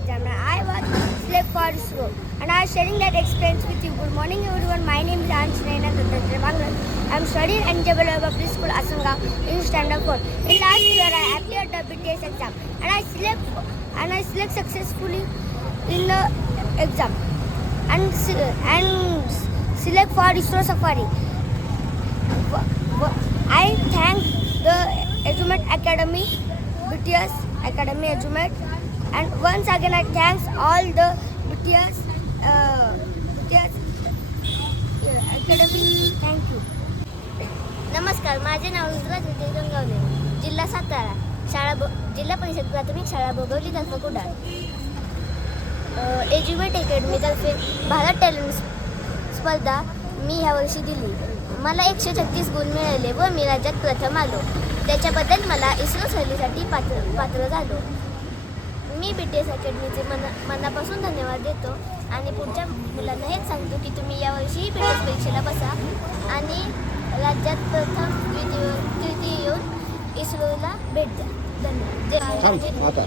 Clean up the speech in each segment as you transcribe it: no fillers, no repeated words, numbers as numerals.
examiner. I was selected for ISRO and I was sharing that experience with you. Good morning everyone. My name is Anshnaina Dattacharya. I am studying in Jabalaba Preschool Asanga in standard 4. In last year I appeared the BTS exam and I select successfully in the exam and select for ISRO Safari. I thank the Edumet Academy, BTS Academy Edumet, and once again I thanks all the BTS Academy. Thank you. नमस्कार, माझे नाव रुद्रा ज्योती गंगावले, जिल्हा सातारा, जिल्हा परिषद प्राथमिक शाळा भोगवली तर्फे Kudal. एज्युमेट अकॅडमीतर्फे Bharat talent स्पर्धा मी ह्यावर्षी दिली. मला 136 गुण मिळाले व मी राज्यात प्रथम आलो. त्याच्याबद्दल मला इस्रो सहलीसाठी पात्र झालो. मी BTS अकॅडमीचे मनापासून धन्यवाद देतो आणि पुढच्या मुलांना हेच सांगतो की तुम्ही यावर्षी BTS परीक्षेला बसा आणि राज्यात प्रथम तृतीय येऊन इस्रोला भेट द्या. धन्यवाद.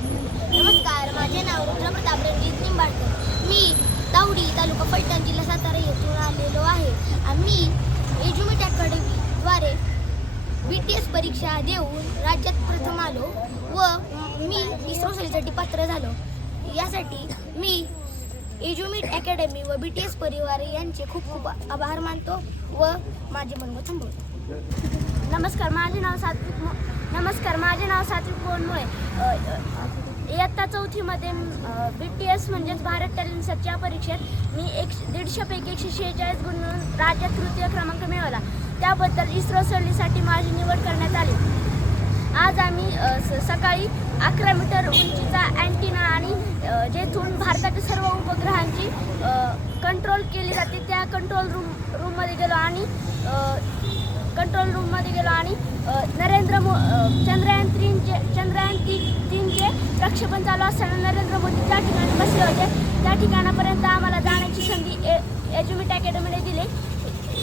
नमस्कार, माझे नाव रुद्र प्रताप रणजित निंबाळकर. मी तावडी तालुका फलटण जिल्हा सातारा येथून आलेलो आहे. आम्ही एज्युमेट अकॅडमीद्वारे BTS परीक्षा देऊन राज्यात प्रथम आलो व मी इस्रो सहलीसाठी पात्र झालो. यासाठी मी एज्युमेट अकॅडमी व BTS परिवार यांचे खूप खूप आभार मानतो व माझे मनोगत थांबवतो. नमस्कार, माझे नाव सात्विक बोनमुळे. इयत्ता 4थीमध्ये BTS म्हणजेच भारत टॅलेंट सर्चच्या परीक्षेत मी 150 पैकी 146 गुण मिळवून राज्यात तृतीय क्रमांक मिळवला. त्याबद्दल इस्रो सहलीसाठी माझी निवड करण्यात आली. आज आम्ही सकाळी 11 मीटर उंचीचा अँटिना आणि जेथून भारताच्या सर्व उपग्रहांची कंट्रोल केली जाते त्या कंट्रोल रूममध्ये गेलो आणि चंद्रयान 3चे प्रक्षेपण चालू असताना नरेंद्र मोदी ज्या ठिकाणी बसले होते त्या ठिकाणापर्यंत आम्हाला जाण्याची संधी एज्युमेट अकॅडमीने दिली.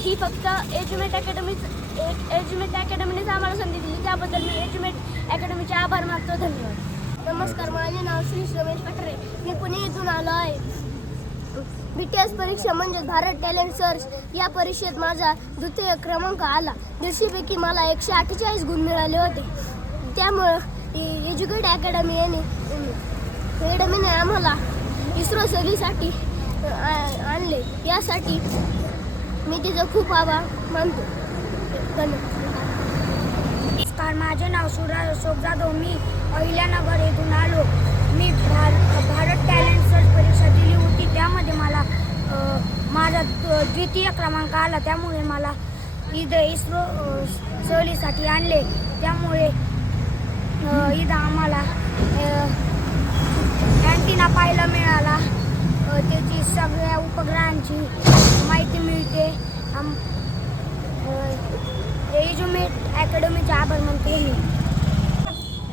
ही फक्त एज्युमेट अकॅडमीनेच आम्हाला संधी दिली. त्याबद्दल मी एज्युमेट अकॅडमीचे आभार मानतो. धन्यवाद. नमस्कार, माझे नाव श्री रमेश कटरे. मी पुणे येथून आलो आहे. BTS परीक्षा म्हणजे भारत टॅलेंट सर्च या परीक्षेत माझा द्वितीय क्रमांक आला. 150पैकी मला 148 गुण मिळाले होते. त्यामुळं एज्युकेट अकॅडमीने आम्हाला इस्रो सहलीसाठी आणले. यासाठी मी तिचं खूप आभार मानतो. धन्यवाद. नमस्कार, माझे नाव सुराज अशोक जाधव. मी अहिल्यानगर येथून आलो. मी भारत टॅलेंट सर्च परीक्षा दिली होती. त्यामध्ये मला माझा द्वितीय क्रमांक आला. त्यामुळे मला इथं इस्रो सहलीसाठी आणले. त्यामुळे इथं आम्हाला अँटिना पाहायला मिळाला. त्याची सगळ्या उपग्रहांची माहिती मिळते. एज्युमेट अकॅडमीचे आभार मानते मी.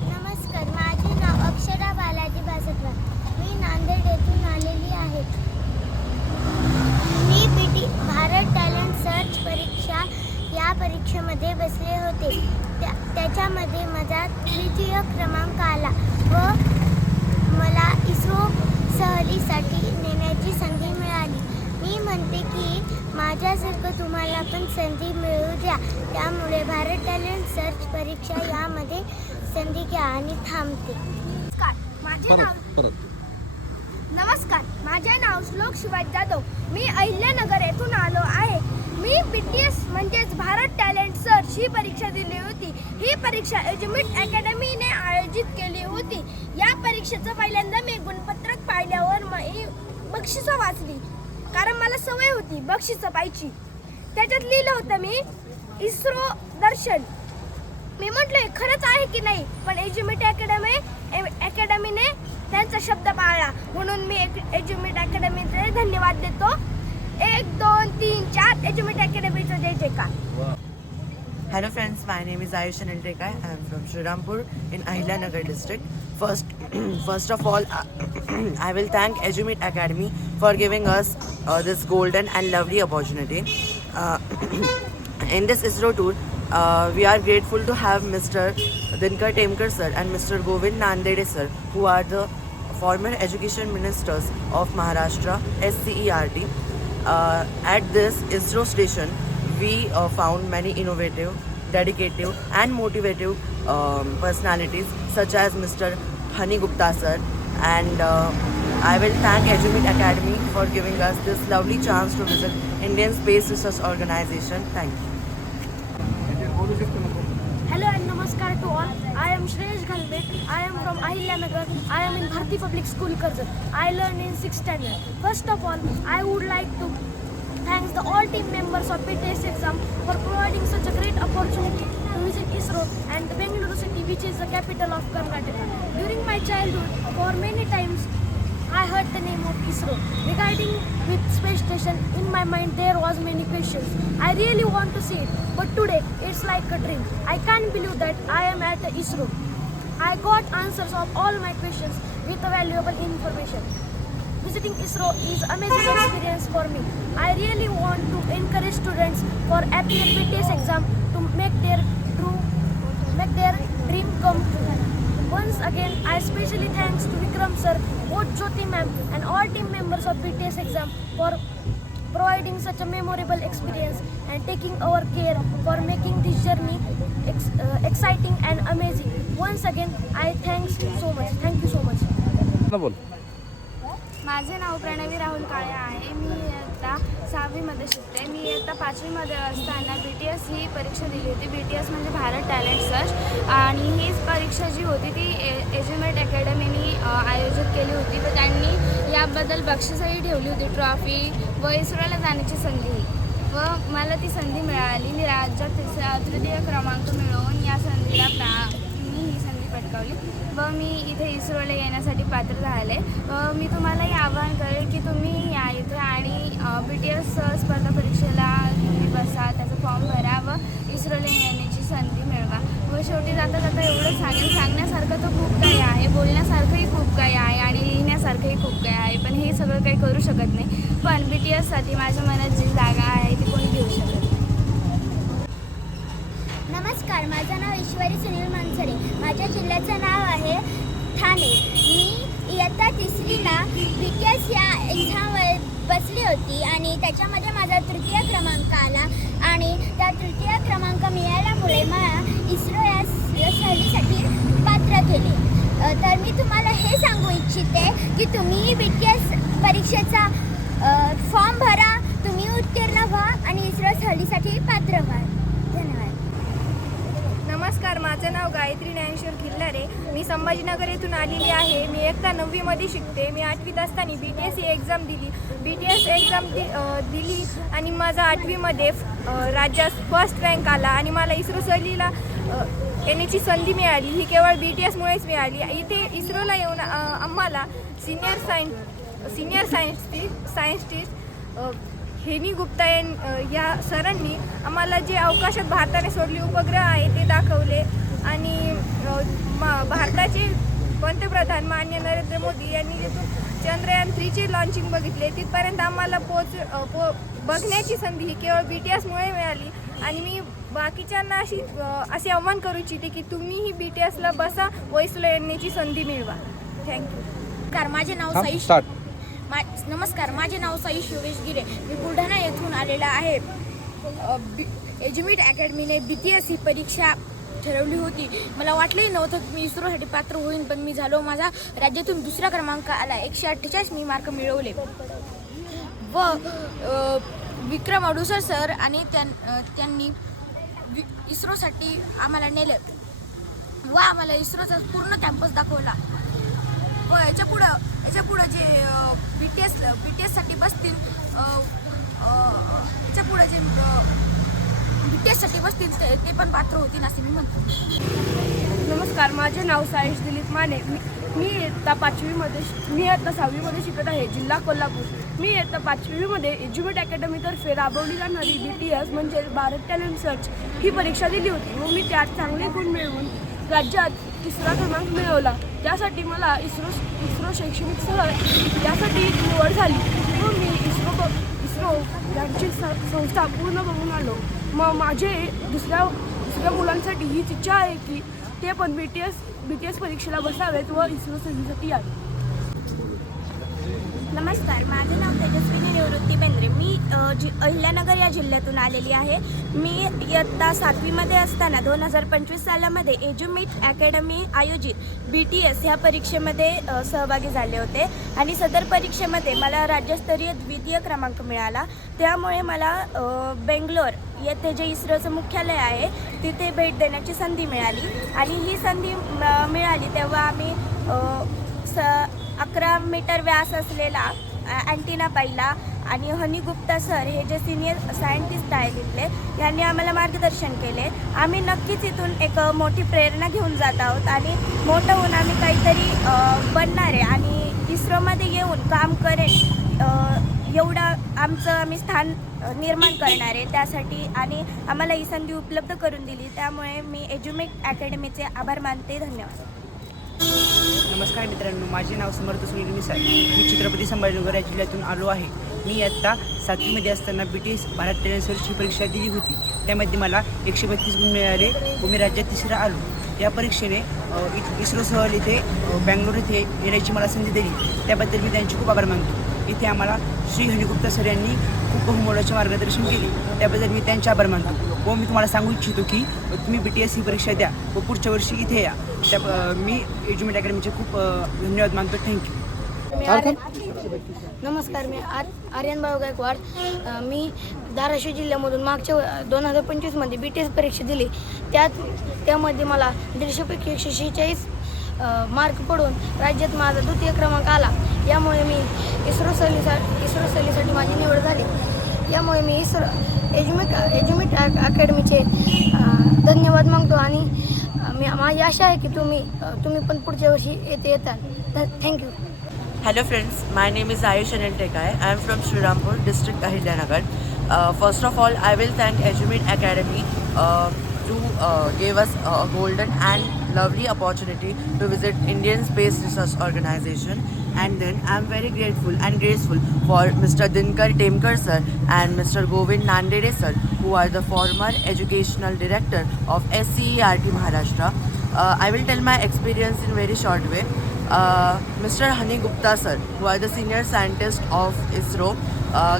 नमस्कार, माझे नाव अक्षरा बालाजी बासटवार. मी नांदेड येथून आलेली आहे. मी भारत टॅलेंट सर्च परीक्षा या परीक्षेमध्ये बसले होते. त्याच्यामध्ये माझा तृतीय क्रमांक आला व मला इस्रो सहलीसाठी नेण्याची संधी मिळाली. मी म्हणते की माझ्यासारखं तुम्हाला पण संधी मिळू द्या. त्यामुळे भारत टॅलेंट सर्च परीक्षा यामध्ये संधी घ्या आणि थांबते. नमस्कार, माझे नाव श्लोक शिवाजी जाधव. मी अहिल्यानगर येथून आलो आहे. मी BTS म्हणजेच भारत टॅलेंट सर्च ही परीक्षा दिली होती. ही परीक्षा एज्युमेट अकॅडमीने आयोजित केली होती. या परीक्षेचं पहिल्यांदा मी गुणपत्रक पाहिल्यावर बक्षिसं वाचली, कारण मला सवय होती बक्षिसं पाहायची. त्याच्यात लिहिलं होतं मी इस्रो दर्शन. मी म्हटलं खरंच आहे की नाही, पण एज्युमेट अकॅडमीने त्यांचा शब्द पाळला. म्हणून मी एज्युमेट अकॅडमीचे धन्यवाद देतो. 1 2 3 4 एज्युमेट अकॅडमीचं जय जयकार. Hello friends, my name is Ayush Anilrekar. I am from Shrirampur in Ahilyanagar district. First of all, I will thank Edumet Academy for giving us this golden and lovely opportunity. In this ISRO tour, we are grateful to have Mr. Dinkar Temkar sir and Mr. Govind Nandede sir, who are the former education ministers of Maharashtra, SCERT. At this ISRO station, we found many innovative, dedicated and motivative personalities such as Mr. Hani Gupta sir, and I will thank EduMeet Academy for giving us this lovely chance to visit Indian Space Research Organization. Thank you. Hello and namaskar to all. I am Shreyash Ghalbe. I am from Ahilyanagar. I am in Bharti Public School, Karjat. I learn in 6th standard. First of all, I would like to thank the all team members of BTS exam for providing such a great opportunity to visit ISRO and Bengaluru city, which is the capital of Karnataka. During my childhood, for many times, I heard the name of ISRO. Regarding with space station, in my mind there was many questions. I really want to see it, but today it's like a dream. I can't believe that I am at the ISRO. I got answers of all my questions with valuable information. Visiting ISRO is amazing experience for me. I really want to encourage students for appear BTS exam to make their dream come true. Once again, I especially thanks to Vikram sir, both Jyoti ma'am and all team members of BTS exam for providing such a memorable experience and taking our care for making this journey exciting and amazing. Once again, I thanks so much. Thank you so much. ना बोल. माझे नाव प्रणवी राहुल काळे आहे. मी इयत्ता 6वीमध्ये शिकते. मी इयत्ता 5वीमध्ये असताना BTS ही परीक्षा दिली होती. BTS म्हणजे भारत टॅलेंट सर्च, आणि ही परीक्षा जी होती ती एज्युमेट अकॅडमीनी आयोजित केली होती व त्यांनी याबद्दल बक्षीसही ठेवली होती, ट्रॉफी व इस्रोला जाण्याची संधी. व मला ती संधी मिळाली. मी राज्यात तृतीय क्रमांक मिळवून या संधीला मी ही संधी पटकावली व मी इथे इस्रोला येण्यासाठी पात्र झाले. मी तुम्हालाही आवाहन करेल की तुम्ही या इथे आणि BTS स्पर्धा परीक्षेला तुम्ही बसा, त्याचा फॉर्म भरा व इस्रोला येण्याची संधी मिळवा. व शेवटी जाता जाता एवढं सांगण्यासारखं तर खूप काही आहे, बोलण्यासारखंही खूप काही आहे आणि लिहिण्यासारखंही खूप काही आहे, पण हे सगळं काही करू शकत नाही. पण BTSसाठी माझ्या मनात जी जागा आहे ती कोणी घेऊ शकत नाही. नमस्कार, माझं नाव ईश्वरी सुनील मनसरे. माझ्या जिल्ह्याचं नाव आहे ठाणे. मी इयत्ता 3रीला BTS या एक्झामवर बसली होती आणि त्याच्यामध्ये माझा तृतीय क्रमांक आला आणि त्या तृतीय क्रमांक मिळाल्यामुळे मला इस्रो या सहलीसाठी पात्र केले. तर मी तुम्हाला हे सांगू इच्छिते की तुम्ही BTS परीक्षेचा फॉर्म भरा, तुम्ही उत्तीर्ण व्हा आणि इस्रो सहलीसाठी पात्र व्हा. धन्यवाद. नमस्कार, माझं नाव गायत्री ज्ञानेश्वर खिल्लारे. मी संभाजीनगर येथून आलेली आहे. मी इयत्ता 9वीमध्ये शिकते. मी 8वीत असताना BTS ही एक्झाम दिली. BTS एक्झाम दिली आणि माझा 8वीमध्ये राज्यात फर्स्ट रँक आला आणि मला इस्रो सहलीला येण्याची संधी मिळाली. ही केवळ BTSमुळेच मिळाली. इथे इस्रोला येऊन आम्हाला सिनियर सायन्टिस्ट हेनी गुप्ता या सरांनी आम्हाला जे अवकाशात भारताने सोडले उपग्रह आहे ते दाखवले आणि भारताचे पंतप्रधान माननीय नरेंद्र मोदी यांनी जिथून चंद्रयान 3चे लॉन्चिंग बघितले तिथपर्यंत आम्हाला बघण्याची संधी ही केवळ BTSमुळे मिळाली. आणि मी बाकीच्यांना असे आव्हान करू इच्छिते की तुम्हीही BTSला बसा व इस्रोला येण्याची संधी मिळवा. थँक्यू. माझे नाव साईश. नमस्कार, माझे नाव साई शिवेश गिरे. मी बुलढाणा येथून आलेला आहे. एज्युमेट अकॅडमीने BTS ही परीक्षा ठरवली होती. मला वाटलंही नव्हतं की मी इस्रोसाठी पात्र होईन, पण मी झालो. माझा राज्यातून 2रा क्रमांक आला. 148 मी मार्क मिळवले व विक्रम अडुसर सर आणि त्यांनी इस्रोसाठी आम्हाला नेलं व आम्हाला इस्रोचा पूर्ण कॅम्पस दाखवला. व याच्यापुढं जे BTSसाठी बसतील याच्यापुढं जे BTSसाठी बसतील ते पण पात्र होतील असे मी म्हणतो. नमस्कार, माझे नाव साईश दिलीप माने. मी इयत्ता 6वीमध्ये शिकत आहे, जिल्हा कोल्हापूर. मी इयत्ता 5वीमध्ये एज्युमेट अकॅडमीतर्फे राबवली जाणारी BTS म्हणजे भारत टॅलेंट सर्च ही परीक्षा दिली होती व मी त्यात चांगले गुण मिळवून राज्यात 3रा क्रमांक मिळवला. त्यासाठी मला इस्रो शैक्षणिक सहल यासाठी निवड झाली व मी इस्रो यांची संस्था पूर्ण बघून आलो. मग माझे दुसऱ्या मुलांसाठी हीच इच्छा आहे की ते पण BTS परीक्षेला बसावेत व इस्रो सहलीसाठी यावे. नमस्कार, माझे नाव तेजस्विनी निवृत्ती बेंद्रे. मी अहिल्यानगर या जिल्ह्यातून आलेली आहे. मी इयत्ता 7वीमध्ये असताना 2025 सालामध्ये एज्युमिट अकॅडमी आयोजित BTS ह्या परीक्षेमध्ये सहभागी झाले होते आणि सदर परीक्षेमध्ये मला राज्यस्तरीय द्वितीय क्रमांक मिळाला. त्यामुळे मला बेंगलोर येथे जे इस्रोचं मुख्यालय आहे तिथे भेट देण्याची संधी मिळाली आणि ही संधी मिळाली तेव्हा आम्ही 11 मीटर व्यास असलेला अँटिना पाहिला आणि हनी गुप्ता सर हे जे सिनियर सायंटिस्ट आहेत तिथले यांनी आम्हाला मार्गदर्शन केले. आम्ही नक्कीच इथून एक मोठी प्रेरणा घेऊन जात आहोत आणि मोठं होऊन आम्ही काहीतरी बनणार आहे आणि इस्रोमध्ये येऊन काम करेन एवढं आम्ही स्थान निर्माण करणार आहे. त्यासाठी आणि आम्हाला ही संधी उपलब्ध करून दिली त्यामुळे मी एज्युमिट अकॅडमीचे आभार मानते. धन्यवाद. नमस्कार मित्रांनो, माझे नाव समर्थ सुनील मिसाळ. मी छत्रपती संभाजीनगर या जिल्ह्यातून आलो आहे. मी इयत्ता 7वीमध्ये असताना BTS भारत टॅलेंट सर्चची परीक्षा दिली होती. त्यामध्ये मला 132 गुण मिळाले व मी राज्यात 3रा आलो. या परीक्षेने इस्रो सहल इथे बँगलोर इथे येण्याची मला संधी दिली. त्याबद्दल मी त्यांचे खूप आभार मानतो. इथे आम्हाला श्री हनीगुप्ता सर यांनी खूप बहुमोलाचे मार्गदर्शन केले. त्याबद्दल मी त्यांचे आभार मानतो. व मी तुम्हाला सांगू इच्छितो की तुम्ही BTS ही परीक्षा द्या व पुढच्या वर्षी इथे या. मी एज्युमिट अकॅडमीचे खूप धन्यवाद मानतो. थँक्यू. नमस्कार, मी आर्यन भाऊ गायकवाड. मी धाराशिव जिल्ह्यामधून मागच्या 2025मध्ये BTS परीक्षा दिली. त्यामध्ये मला 150पैकी 146 मार्क पडून राज्यात माझा द्वितीय क्रमांक आला. यामुळे मी इस्रो सहलीसाठी माझी निवड झाली. यामुळे मी एज्युमिट अकॅडमीचे धन्यवाद मागतो आणि माझी आशा आहे की तुम्ही पण पुढच्या वर्षी येथे येताल. Thank you. Hello friends, my name is Ayush Anil Tekai. I am from Shridampur district, Ahilyanagar. First of all, I will thank Ejumit Academy to give us a golden and lovely opportunity to visit Indian Space Research Organization. And then I am very grateful and graceful for Mr. Dinkar Temkar sir and Mr. Govind Nandede sir, who are the former educational director of SCERT Maharashtra. I will tell my experience in very short way. Mr. Hani Gupta sir, who are the senior scientist of ISRO,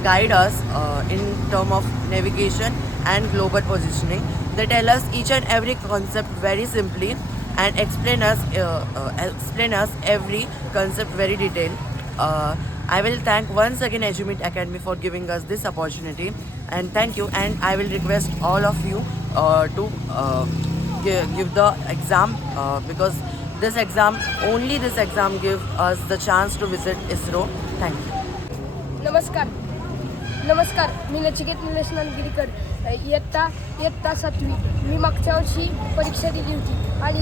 guide us in term of navigation and global positioning. They tell us each and every concept very simply and explain us every concept very detailed. I will thank once again Ejumit Academy for giving us this opportunity and thank you. And I will request all of you to give the exam because this exam give us the chance to visit ISRO. Thank you. नमस्कार, मी नचिकेत निलेश नंदगिरीकर. इयत्ता 7वी. मी मागच्या वर्षी परीक्षा दिली होती आणि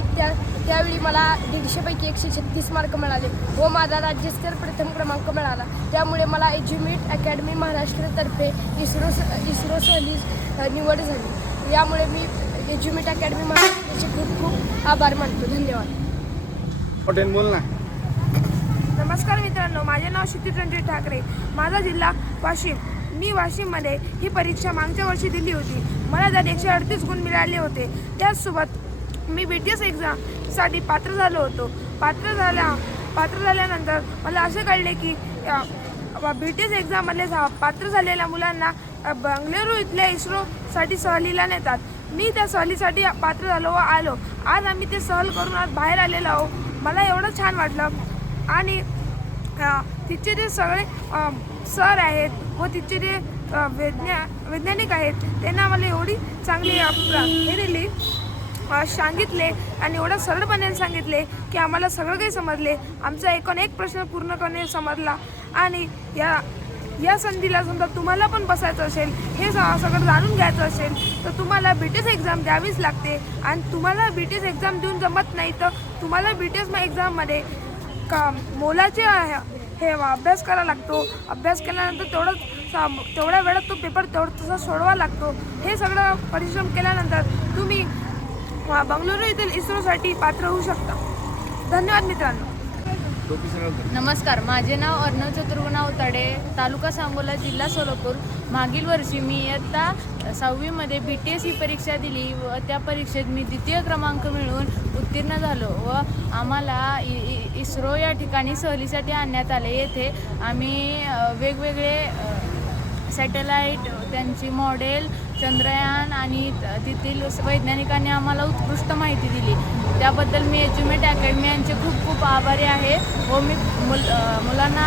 त्यावेळी मला 150पैकी 136 मार्क मिळाले व माझा राज्यस्तर प्रथम क्रमांक मिळाला. त्यामुळे मला एज्युमिट अकॅडमी महाराष्ट्रातर्फे इस्रो सहलीस निवड झाली. यामुळे मी एज्युमिट अकॅडमी महाराष्ट्राचे खूप खूप आभार मानतो. धन्यवाद. बोल ना. नमस्कार मित्रांनो, माझे नाव क्षितिज रणजित ठाकरे. माझा जिल्हा वाशिम. मी वाशिममध्ये ही परीक्षा मागच्या वर्षी दिली होती. मला त्यात 138 गुण मिळाले होते. त्याचसोबत मी BTS एक्झामसाठी पात्र झालो होतो. पात्र झाल्यानंतर मला असे कळले की BTS एक्झाममधले पात्र झालेल्या मुलांना बंगळुरू इथल्या इस्रोसाठी सहलीला नेतात. मी त्या सहलीसाठी पात्र झालो व आलो. आज आम्ही ते सहल करून आज बाहेर आलेलो आहो. मला एवढं छान वाटलं आणि तिथचे जे सगळे सर आहेत व तिथचे जे वैज्ञानिक आहेत त्यांना मला एवढी चांगली हे दिली सांगितले आणि एवढं सरळपणे सांगितले की आम्हाला सगळं काही समजले. आमचा एक प्रश्न पूर्णपणे समजला आणि या संधीला समजा तुम्हाला पण बसायचं असेल, हे सगळं जाणून घ्यायचं असेल तर तुम्हाला BTS एक्झाम द्यावीच लागते. आणि तुम्हाला BTS एक्झाम देऊन जमत नाही तर तुम्हाला BTS एक्झाममध्ये मोलाचे हे अभ्यास करावा लागतो. अभ्यास केल्यानंतर तेवढ्या वेळात तो पेपर तसा सोडवा लागतो. हे सगळं परिश्रम केल्यानंतर तुम्ही बंगळुरू येथील इस्रोसाठी पात्र होऊ शकता. धन्यवाद मित्रांनो. नमस्कार, माझे नाव अर्णव चतुर्गुण अवताडे, तालुका सांगोला, जिल्हा सोलापूर. मागील वर्षी मी इयत्ता 6वीमध्ये BTS ही परीक्षा दिली व त्या परीक्षेत मी द्वितीय क्रमांक मिळवून उत्तीर्ण झालो व आम्हाला इस्रो या ठिकाणी सहलीसाठी आणण्यात आले. येथे आम्ही वेगवेगळे सॅटेलाईट, त्यांची मॉडेल, चंद्रयान आणि तेथील वैज्ञानिकांनी आम्हाला उत्कृष्ट माहिती दिली. त्याबद्दल मी एज्युमेट अकॅडमी यांचे खूप खूप आभारी आहे व मी मुलांना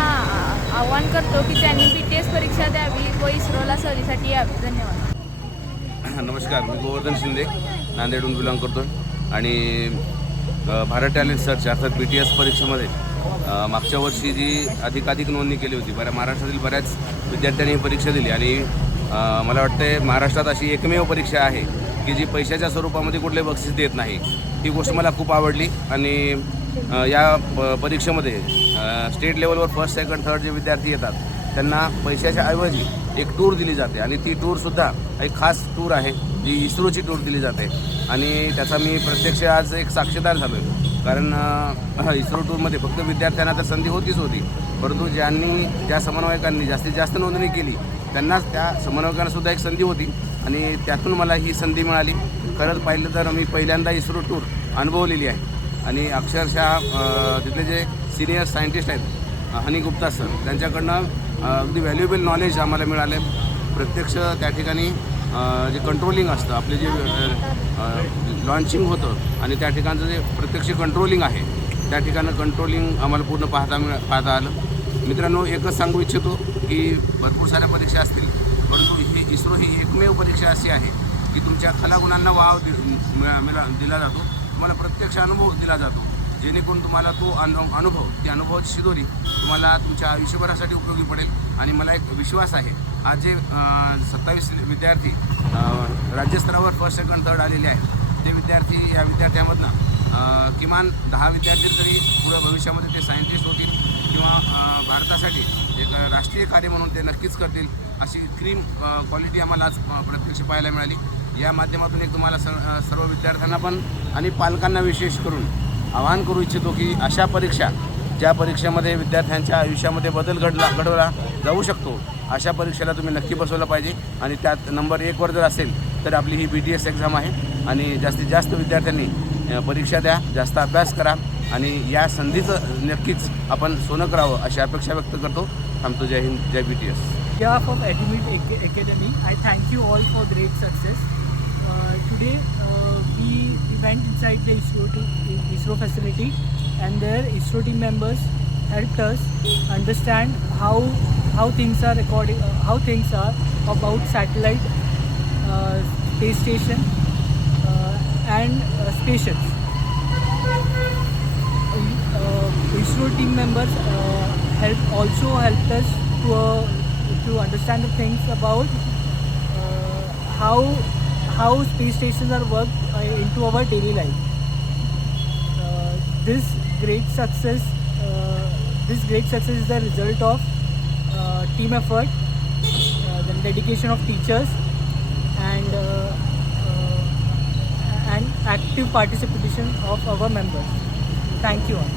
आवाहन करतो की त्यांनी BTS परीक्षा द्यावी व इस्रोला सहलीसाठी यावे. धन्यवाद. नमस्कार, मी गोवर्धन शिंदे, नांदेडहून बिलॉंग करतो आणि भारत टॅलेंट सर्च अर्थात BTS परीक्षेमध्ये मागच्या वर्षी जी अधिकाधिक नोंदणी केली होती, महाराष्ट्रातील बऱ्याच विद्यार्थ्यांनी ही परीक्षा दिली आणि मला वाटते महाराष्ट्रात अशी एकमेव परीक्षा आहे की जी पैशाच्या स्वरूपामध्ये कुठले बक्षीस देत नाही. ही गोष्ट मला खूप आवडली आणि या परीक्षेमध्ये स्टेट लेवलवर फर्स्ट, सेकंड, थर्ड जे विद्यार्थी येतात त्यांना पैशाच्या ऐवजी एक टूर दिली जाते आणि ती टूरसुद्धा एक खास टूर आहे जी इस्रोची टूर दिली जाते आणि त्याचा मी प्रत्यक्ष आज एक साक्षीदार झालो आहे. कारण इस्रो टूरमध्ये फक्त विद्यार्थ्यांना तर संधी होतीच होती, परंतु ज्या समन्वयकांनी जास्तीत जास्त नोंदणी केली त्यांनाच त्या समन्वयकांनासुद्धा एक संधी होती आणि त्यातून मला ही संधी मिळाली. खरंच पाहिलं तर मी पहिल्यांदा इस्रो टूर अनुभवलेली आहे आणि अक्षरशः तिथले जे सिनियर सायंटिस्ट आहेत हनी गुप्ता सर, त्यांच्याकडनं अगदी व्हॅल्युएबल नॉलेज आम्हाला मिळाले. प्रत्यक्ष त्या ठिकाणी जे कंट्रोलिंग असतं, आपले जे लॉन्चिंग होतं आणि त्या ठिकाणचं जे प्रत्यक्ष कंट्रोलिंग आहे त्या ठिकाणं कंट्रोलिंग आम्हाला पूर्ण पाहता आलं. मित्रांनो, एकच सांगू इच्छितो की भरपूर साऱ्या परीक्षा असतील, परंतु इस्रो ही एकमेव परीक्षा अशी आहे की तुमच्या कलागुणांना वाव दिला जातो, तुम्हाला प्रत्यक्ष अनुभव दिला जातो, जेणेकरून तुम्हाला तो ती अनुभवाची शिदोरी तुम्हाला तुमच्या आयुष्यभरासाठी उपयोगी पडेल. आणि मला एक विश्वास आहे, आज जे 27 विद्यार्थी राज्यस्तरावर फर्स्ट, सेकंड, थर्ड आलेले आहेत ते विद्यार्थी, या विद्यार्थ्यांमधनं किमान 10 विद्यार्थी तरी पुढं भविष्यामध्ये ते सायंटिस्ट होतील किंवा भारतासाठी एक राष्ट्रीय कार्य म्हणून ते नक्कीच करतील. अशी क्रीम क्वालिटी आम्हाला आज प्रत्यक्ष पाहायला मिळाली. या माध्यमातून एक तुम्हाला सर्व विद्यार्थ्यांना पण आणि पालकांना विशेष करून आवाहन करू इच्छितो की अशा परीक्षा, ज्या परीक्षेमध्ये विद्यार्थ्यांच्या आयुष्यामध्ये बदल घडवला जाऊ शकतो, अशा परीक्षेला तुम्ही नक्की बसवलं पाहिजे आणि त्यात नंबर 1वर जर असेल तर आपली ही BTS एक्झाम आहे आणि जास्तीत जास्त विद्यार्थ्यांनी परीक्षा द्या, जास्त अभ्यास करा आणि या संधीचं नक्कीच आपण सोनं करावं अशी अपेक्षा व्यक्त करतो. थांबतो. जय हिंद, जय BTS. behalf of Edumeet Academy, I thank you all for great success. Today we went inside the ISRO facility and their ISRO team members helped us understand how things are about satellite, space station and spaceships. ISRO team members helped us to understand the things about how space stations are worked into our daily life. This great success is the result of team effort, the dedication of teachers, and active participation of our members. Thank you all.